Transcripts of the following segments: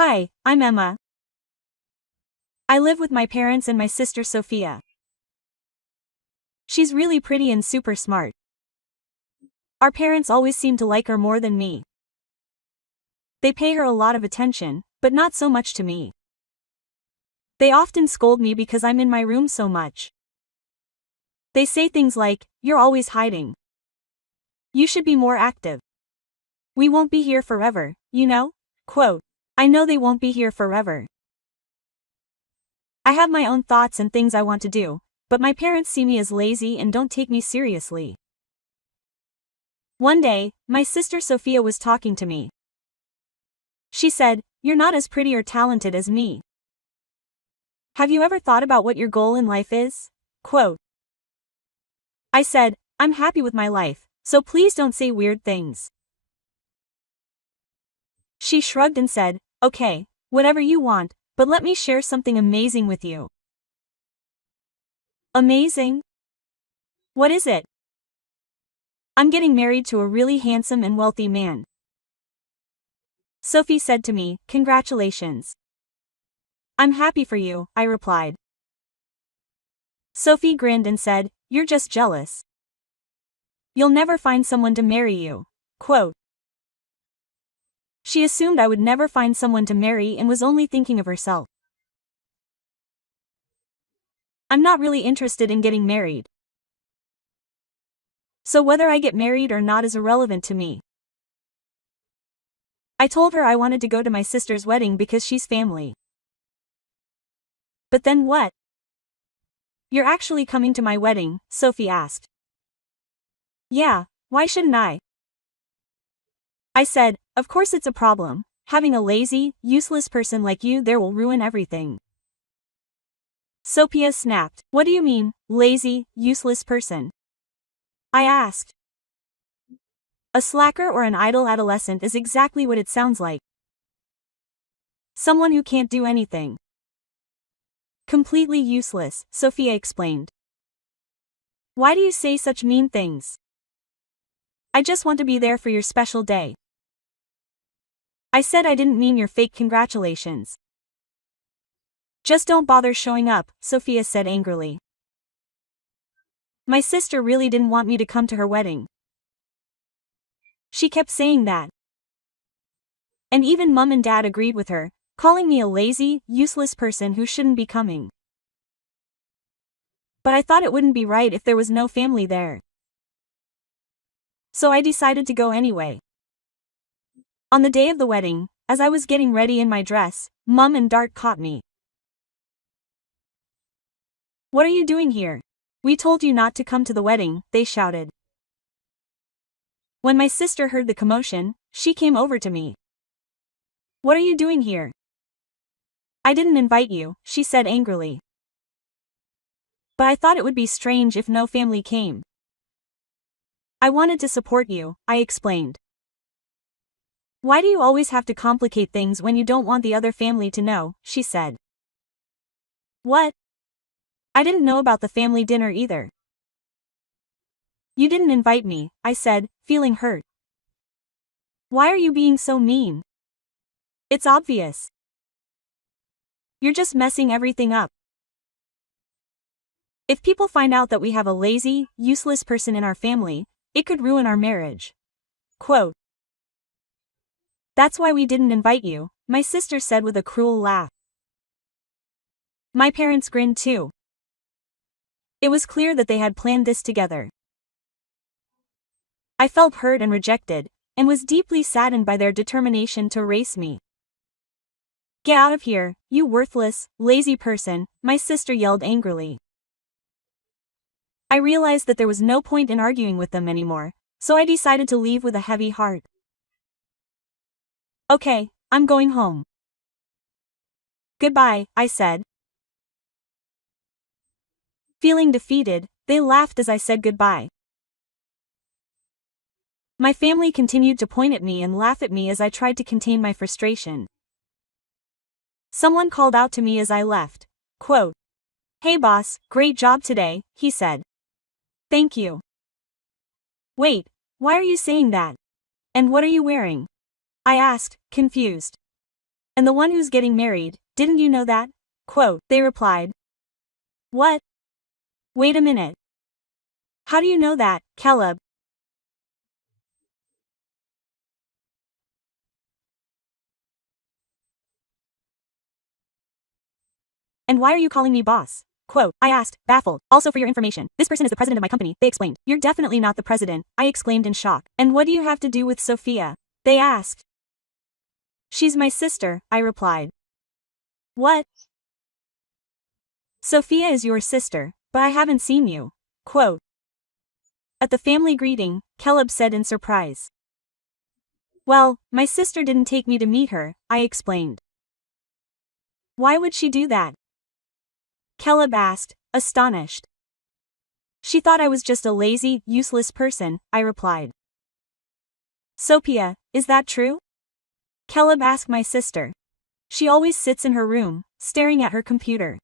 Hi, I'm Emma. I live with my parents and my sister Sophia. She's really pretty and super smart. Our parents always seem to like her more than me. They pay her a lot of attention, but not so much to me. They often scold me because I'm in my room so much. They say things like, "You're always hiding. You should be more active. We won't be here forever, you know?" Quote. I know they won't be here forever. I have my own thoughts and things I want to do, but my parents see me as lazy and don't take me seriously. One day, my sister Sophia was talking to me. She said, "You're not as pretty or talented as me. Have you ever thought about what your goal in life is?" Quote. I said, "I'm happy with my life, so please don't say weird things." She shrugged and said, "Okay, whatever you want, but let me share something amazing with you." Amazing? What is it? I'm getting married to a really handsome and wealthy man. Sophie said to me, "Congratulations." "I'm happy for you," I replied. Sophie grinned and said, "You're just jealous. You'll never find someone to marry you." Quote. She assumed I would never find someone to marry and was only thinking of herself. I'm not really interested in getting married. So whether I get married or not is irrelevant to me. I told her I wanted to go to my sister's wedding because she's family. But then what? "You're actually coming to my wedding?" Sophie asked. "Yeah, why shouldn't I?" I said, "Of course it's a problem. Having a lazy, useless person like you there will ruin everything." Sophia snapped. "What do you mean, lazy, useless person?" I asked. A slacker or an idle adolescent is exactly what it sounds like. Someone who can't do anything. Completely useless, Sophia explained. "Why do you say such mean things?" "I just want to be there for your special day." I said I didn't mean your fake congratulations. "Just don't bother showing up," Sophia said angrily. My sister really didn't want me to come to her wedding. She kept saying that. And even Mum and Dad agreed with her, calling me a lazy, useless person who shouldn't be coming. But I thought it wouldn't be right if there was no family there. So I decided to go anyway. On the day of the wedding, as I was getting ready in my dress, Mum and Dad caught me. "What are you doing here? We told you not to come to the wedding," they shouted. When my sister heard the commotion, she came over to me. "What are you doing here?" "I didn't invite you," she said angrily. "But I thought it would be strange if no family came. I wanted to support you," I explained. "Why do you always have to complicate things when you don't want the other family to know?" she said. "What? I didn't know about the family dinner either." "You didn't invite me," I said, feeling hurt. "Why are you being so mean? It's obvious. You're just messing everything up. If people find out that we have a lazy, useless person in our family, it could ruin our marriage." Quote. "That's why we didn't invite you," my sister said with a cruel laugh. My parents grinned too. It was clear that they had planned this together. I felt hurt and rejected, and was deeply saddened by their determination to erase me. "Get out of here, you worthless, lazy person," my sister yelled angrily. I realized that there was no point in arguing with them anymore, so I decided to leave with a heavy heart. "Okay, I'm going home." "Goodbye," I said. Feeling defeated, they laughed as I said goodbye. My family continued to point at me and laugh at me as I tried to contain my frustration. Someone called out to me as I left. Quote. "Hey boss, great job today," he said. "Thank you." "Wait, why are you saying that? And what are you wearing?" I asked, confused. And the one who's getting married, didn't you know that? Quote, they replied. What? Wait a minute. How do you know that, Caleb? And why are you calling me boss? Quote, I asked, baffled. Also for your information, this person is the president of my company, they explained. You're definitely not the president, I exclaimed in shock. And what do you have to do with Sophia? They asked. She's my sister, I replied. What? Sophia is your sister, but I haven't seen you. Quote. At the family greeting, Caleb said in surprise. Well, my sister didn't take me to meet her, I explained. Why would she do that? Caleb asked, astonished. She thought I was just a lazy, useless person, I replied. Sophia, is that true? Caleb asked my sister. She always sits in her room, staring at her computer.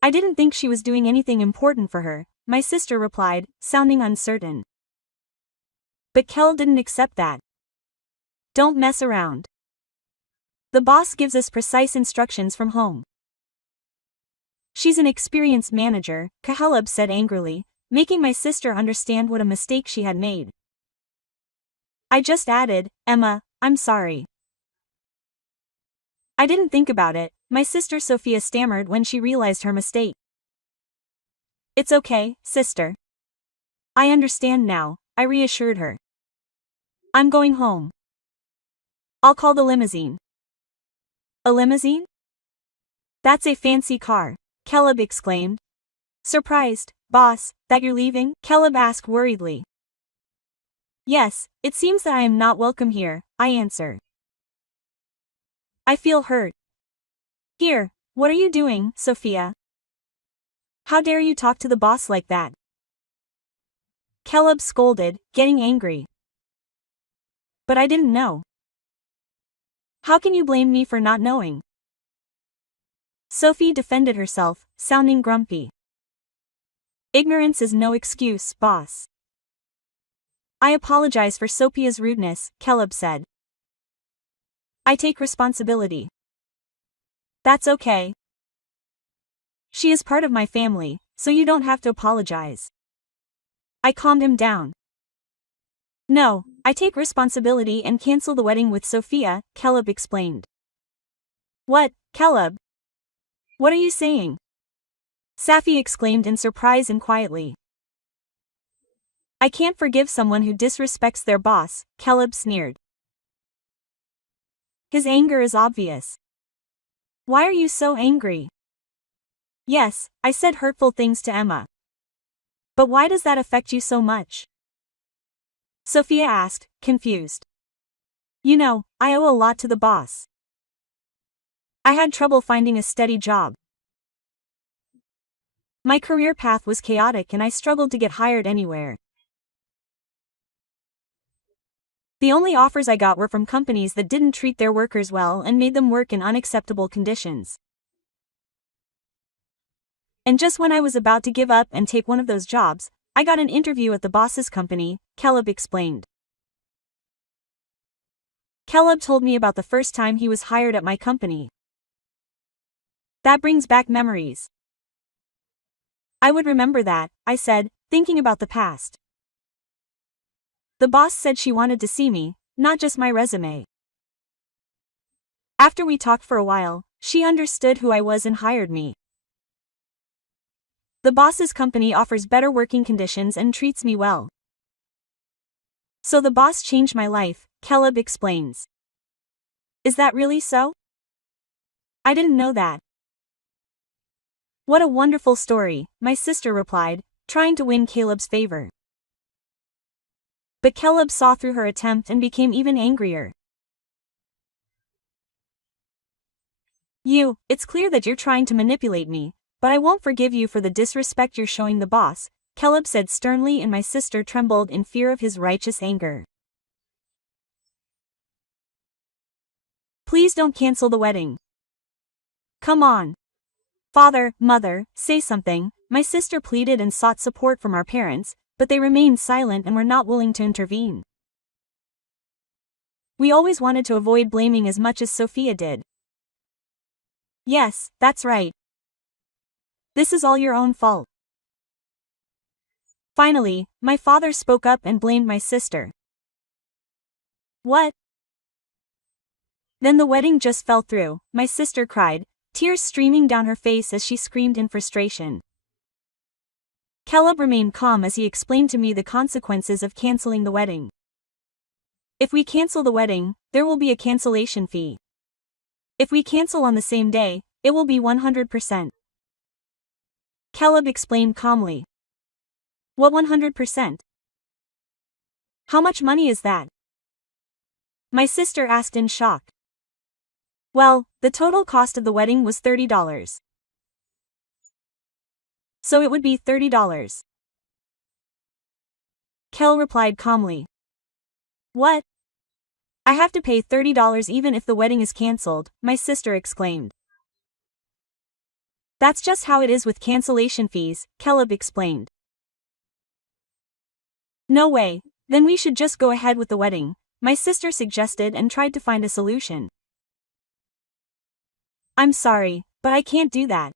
I didn't think she was doing anything important for her, my sister replied, sounding uncertain. But Kel didn't accept that. Don't mess around. The boss gives us precise instructions from home. She's an experienced manager, Caleb said angrily, making my sister understand what a mistake she had made. I just added, Emma, I'm sorry. I didn't think about it, my sister Sophia stammered when she realized her mistake. It's okay, sister. I understand now, I reassured her. I'm going home. I'll call the limousine. A limousine? That's a fancy car, Caleb exclaimed. Surprised, boss, that you're leaving? Caleb asked worriedly. Yes, it seems that I am not welcome here, I answered. I feel hurt. Here, what are you doing, Sophia? How dare you talk to the boss like that? Caleb scolded, getting angry. But I didn't know. How can you blame me for not knowing? Sophie defended herself, sounding grumpy. Ignorance is no excuse, boss. I apologize for Sophia's rudeness, Caleb said. I take responsibility. That's okay. She is part of my family, so you don't have to apologize. I calmed him down. No, I take responsibility and cancel the wedding with Sophia, Caleb explained. What, Caleb? What are you saying? Safi exclaimed in surprise and quietly. I can't forgive someone who disrespects their boss, Caleb sneered. His anger is obvious. Why are you so angry? Yes, I said hurtful things to Emma. But why does that affect you so much? Sophia asked, confused. You know, I owe a lot to the boss. I had trouble finding a steady job. My career path was chaotic and I struggled to get hired anywhere. The only offers I got were from companies that didn't treat their workers well and made them work in unacceptable conditions. And just when I was about to give up and take one of those jobs, I got an interview at the boss's company, Caleb explained. Caleb told me about the first time he was hired at my company. That brings back memories. I would remember that, I said, thinking about the past. The boss said she wanted to see me, not just my resume. After we talked for a while, she understood who I was and hired me. The boss's company offers better working conditions and treats me well. So the boss changed my life, Caleb explains. Is that really so? I didn't know that. What a wonderful story, my sister replied, trying to win Caleb's favor. But Caleb saw through her attempt and became even angrier. It's clear that you're trying to manipulate me, but I won't forgive you for the disrespect you're showing the boss, Caleb said sternly, and my sister trembled in fear of his righteous anger. Please don't cancel the wedding. Come on. Father, mother, say something, my sister pleaded and sought support from our parents, but they remained silent and were not willing to intervene. We always wanted to avoid blaming as much as Sophia did. Yes, that's right. This is all your own fault. Finally, my father spoke up and blamed my sister. What? Then the wedding just fell through, my sister cried, tears streaming down her face as she screamed in frustration. Caleb remained calm as he explained to me the consequences of canceling the wedding. If we cancel the wedding, there will be a cancellation fee. If we cancel on the same day, it will be 100%. Caleb explained calmly. What 100%? How much money is that? My sister asked in shock. Well, the total cost of the wedding was $30. So it would be $30. Kel replied calmly. What? I have to pay $30 even if the wedding is cancelled, my sister exclaimed. That's just how it is with cancellation fees, Caleb explained. No way, then we should just go ahead with the wedding, my sister suggested and tried to find a solution. I'm sorry, but I can't do that.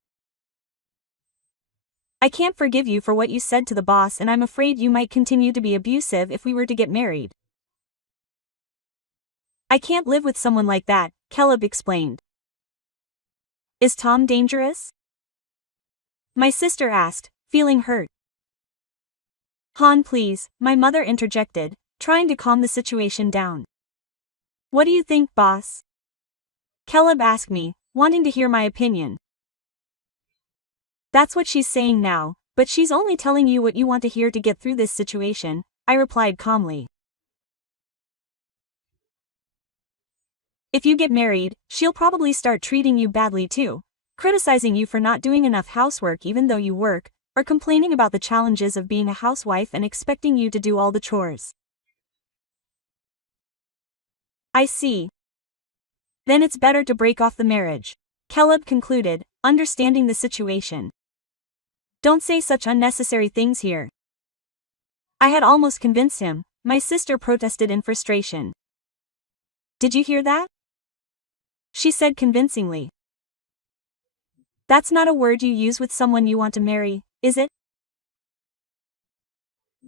I can't forgive you for what you said to the boss, and I'm afraid you might continue to be abusive if we were to get married. I can't live with someone like that, Caleb explained. Is Tom dangerous? My sister asked, feeling hurt. Han, please, my mother interjected, trying to calm the situation down. What do you think, boss? Caleb asked me, wanting to hear my opinion. That's what she's saying now, but she's only telling you what you want to hear to get through this situation, I replied calmly. If you get married, she'll probably start treating you badly too, criticizing you for not doing enough housework even though you work, or complaining about the challenges of being a housewife and expecting you to do all the chores. I see. Then it's better to break off the marriage, Caleb concluded, understanding the situation. Don't say such unnecessary things here. I had almost convinced him, my sister protested in frustration. Did you hear that? She said convincingly. That's not a word you use with someone you want to marry, is it?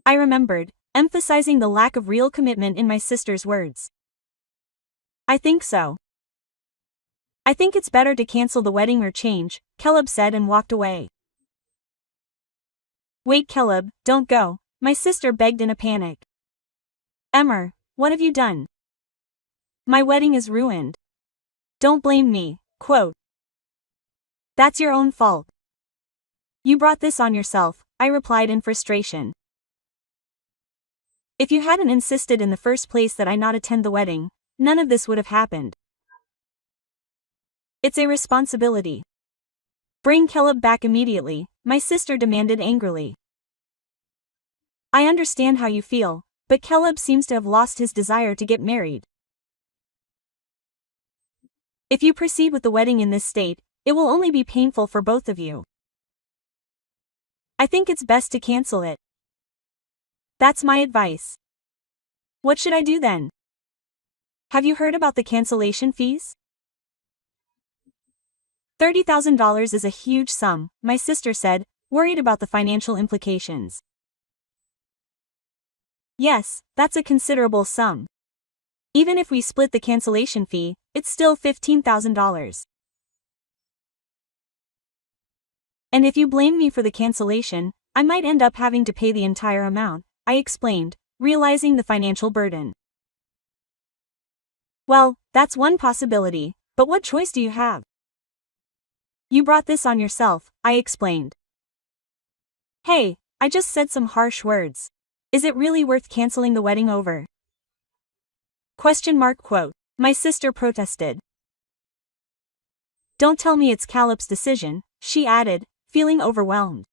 I remembered, emphasizing the lack of real commitment in my sister's words. I think so. I think it's better to cancel the wedding or change, Caleb said and walked away. Wait, Caleb, don't go, my sister begged in a panic. Emmer, what have you done? My wedding is ruined. Don't blame me, quote. That's your own fault. You brought this on yourself, I replied in frustration. If you hadn't insisted in the first place that I not attend the wedding, none of this would have happened. It's a responsibility. Bring Caleb back immediately, my sister demanded angrily. I understand how you feel, but Caleb seems to have lost his desire to get married. If you proceed with the wedding in this state, it will only be painful for both of you. I think it's best to cancel it. That's my advice. What should I do then? Have you heard about the cancellation fees? $30,000 is a huge sum, my sister said, worried about the financial implications. Yes, that's a considerable sum. Even if we split the cancellation fee, it's still $15,000. And if you blame me for the cancellation, I might end up having to pay the entire amount, I explained, realizing the financial burden. Well, that's one possibility, but what choice do you have? You brought this on yourself, I explained. Hey, I just said some harsh words. Is it really worth canceling the wedding over? Quote. My sister protested. Don't tell me it's Caleb's decision, she added, feeling overwhelmed.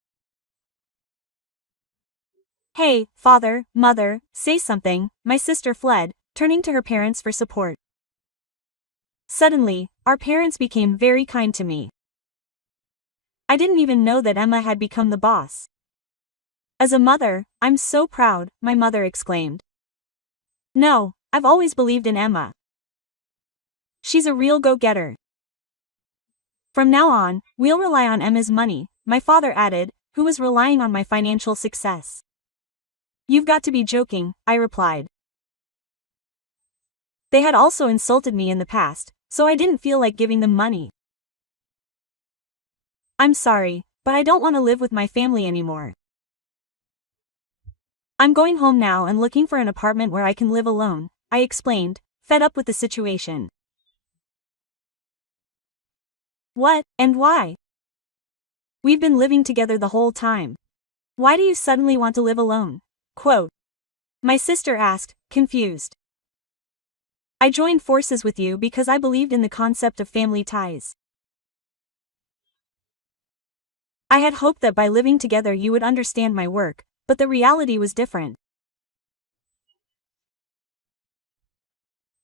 Hey, father, mother, say something, my sister fled, turning to her parents for support. Suddenly, our parents became very kind to me. I didn't even know that Emma had become the boss. As a mother, I'm so proud, my mother exclaimed. No, I've always believed in Emma. She's a real go-getter. From now on, we'll rely on Emma's money, my father added, who was relying on my financial success. You've got to be joking, I replied. They had also insulted me in the past, so I didn't feel like giving them money. I'm sorry, but I don't want to live with my family anymore. I'm going home now and looking for an apartment where I can live alone, I explained, fed up with the situation. What, and why? We've been living together the whole time. Why do you suddenly want to live alone? Quote. My sister asked, confused. I joined forces with you because I believed in the concept of family ties. I had hoped that by living together you would understand my work, but the reality was different.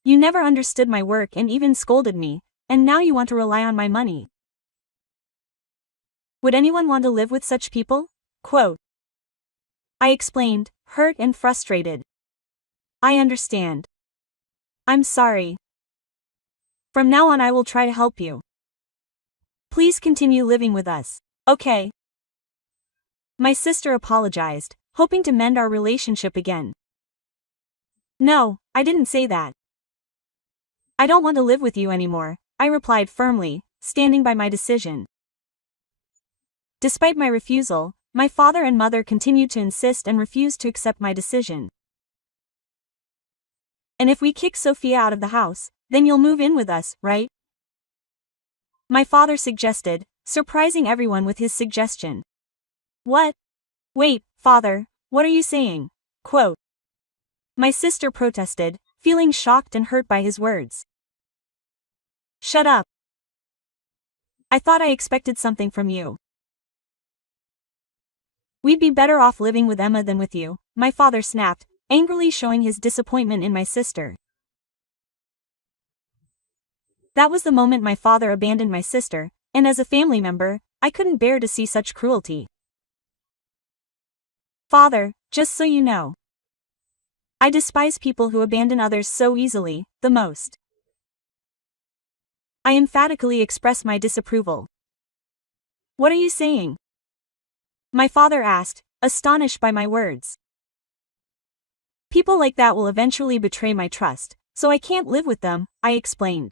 You never understood my work and even scolded me, and now you want to rely on my money. Would anyone want to live with such people? Quote. I explained, hurt and frustrated. I understand. I'm sorry. From now on I will try to help you. Please continue living with us. Okay. My sister apologized, hoping to mend our relationship again. No, I didn't say that. I don't want to live with you anymore, I replied firmly, standing by my decision. Despite my refusal, my father and mother continued to insist and refused to accept my decision. And if we kick Sophia out of the house, then you'll move in with us, right? My father suggested, surprising everyone with his suggestion. What? Wait, father, what are you saying? Quote. My sister protested, feeling shocked and hurt by his words. Shut up. I thought I expected something from you. We'd be better off living with Emma than with you, my father snapped, angrily showing his disappointment in my sister. That was the moment my father abandoned my sister, and as a family member, I couldn't bear to see such cruelty. Father, just so you know, I despise people who abandon others so easily, the most. I emphatically express my disapproval. What are you saying? My father asked, astonished by my words. People like that will eventually betray my trust, so I can't live with them, I explained.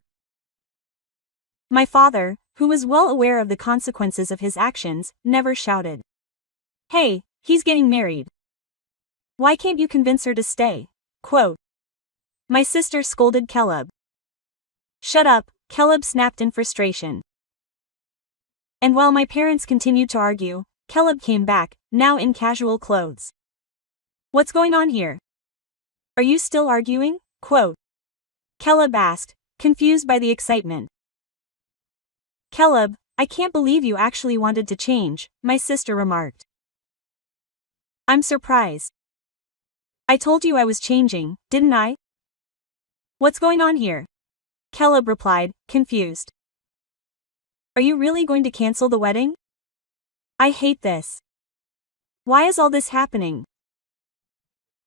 My father, who was well aware of the consequences of his actions, never shouted. Hey, he's getting married. Why can't you convince her to stay? Quote. My sister scolded Caleb. Shut up, Caleb snapped in frustration. And while my parents continued to argue, Caleb came back, now in casual clothes. What's going on here? Are you still arguing? Quote. Caleb asked, confused by the excitement. Caleb, I can't believe you actually wanted to change, my sister remarked. I'm surprised. I told you I was changing, didn't I? What's going on here? Caleb replied, confused. Are you really going to cancel the wedding? I hate this. Why is all this happening?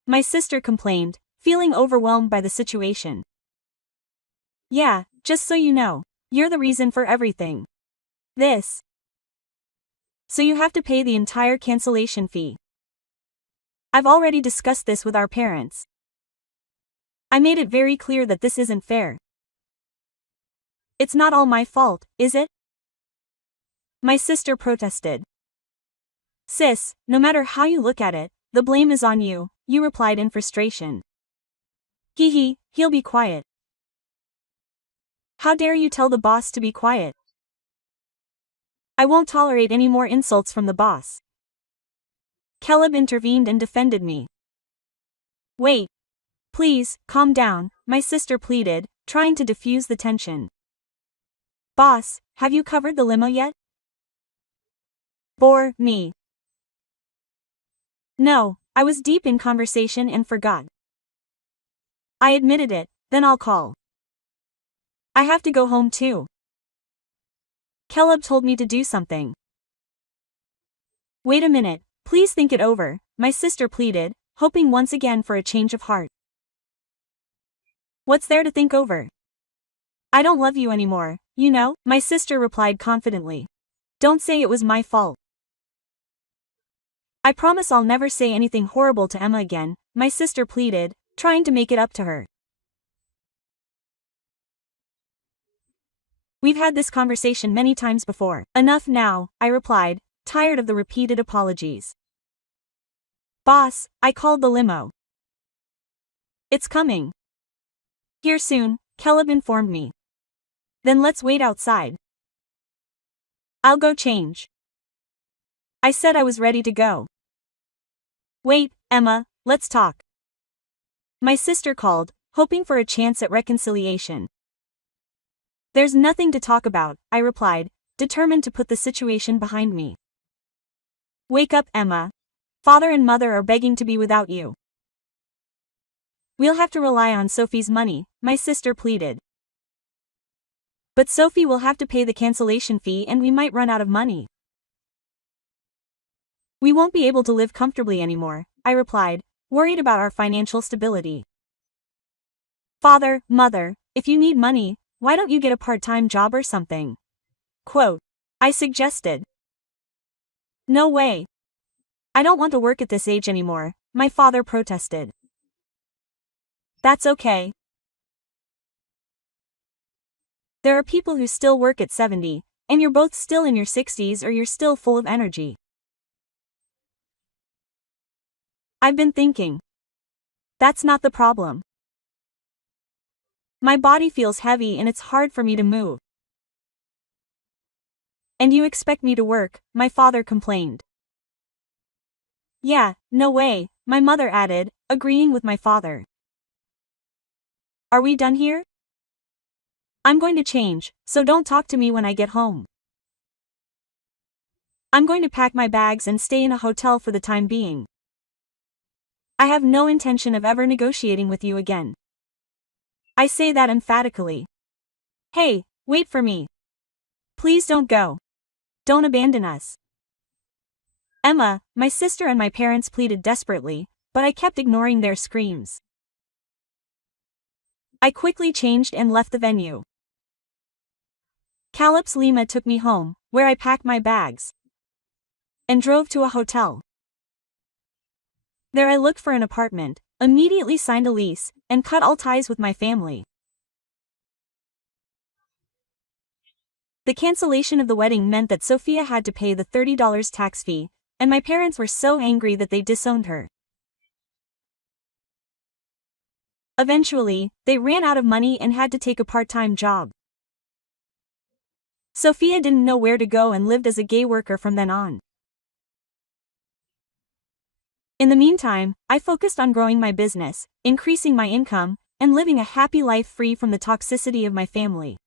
My sister complained, feeling overwhelmed by the situation. Yeah, just so you know, you're the reason for everything. This. So you have to pay the entire cancellation fee. I've already discussed this with our parents. I made it very clear that this isn't fair. It's not all my fault, is it? My sister protested. Sis, no matter how you look at it, the blame is on you, you replied in frustration. Hee, he'll be quiet. How dare you tell the boss to be quiet? I won't tolerate any more insults from the boss. Caleb intervened and defended me. Wait. Please, calm down, my sister pleaded, trying to diffuse the tension. Boss, have you covered the limo yet? Bore me. No, I was deep in conversation and forgot. I admitted it, then I'll call. I have to go home too. Caleb told me to do something. Wait a minute, please think it over, my sister pleaded, hoping once again for a change of heart. What's there to think over? I don't love you anymore, you know, my sister replied confidently. Don't say it was my fault. I promise I'll never say anything horrible to Emma again, my sister pleaded, trying to make it up to her. We've had this conversation many times before. Enough now, I replied, tired of the repeated apologies. Boss, I called the limo. It's coming. Here soon, Caleb informed me. Then let's wait outside. I'll go change. I said I was ready to go. Wait, Emma, let's talk. My sister called, hoping for a chance at reconciliation. There's nothing to talk about, I replied, determined to put the situation behind me. Wake up, Emma. Father and mother are begging to be without you. We'll have to rely on Sophie's money, my sister pleaded. But Sophie will have to pay the cancellation fee and we might run out of money. We won't be able to live comfortably anymore, I replied, worried about our financial stability. Father, mother, if you need money, why don't you get a part-time job or something? Quote. I suggested. No way. I don't want to work at this age anymore, my father protested. That's okay. There are people who still work at 70, and you're both still in your 60s or you're still full of energy. I've been thinking. That's not the problem. My body feels heavy and it's hard for me to move. And you expect me to work, my father complained. Yeah, no way, my mother added, agreeing with my father. Are we done here? I'm going to change, so don't talk to me when I get home. I'm going to pack my bags and stay in a hotel for the time being. I have no intention of ever negotiating with you again. I say that emphatically. Hey, wait for me. Please don't go. Don't abandon us. Emma, my sister and my parents pleaded desperately, but I kept ignoring their screams. I quickly changed and left the venue. Caleb's Lima took me home, where I packed my bags and drove to a hotel. There I looked for an apartment, immediately signed a lease, and cut all ties with my family. The cancellation of the wedding meant that Sophia had to pay the $30 tax fee, and my parents were so angry that they disowned her. Eventually, they ran out of money and had to take a part-time job. Sophia didn't know where to go and lived as a gay worker from then on. In the meantime, I focused on growing my business, increasing my income, and living a happy life free from the toxicity of my family.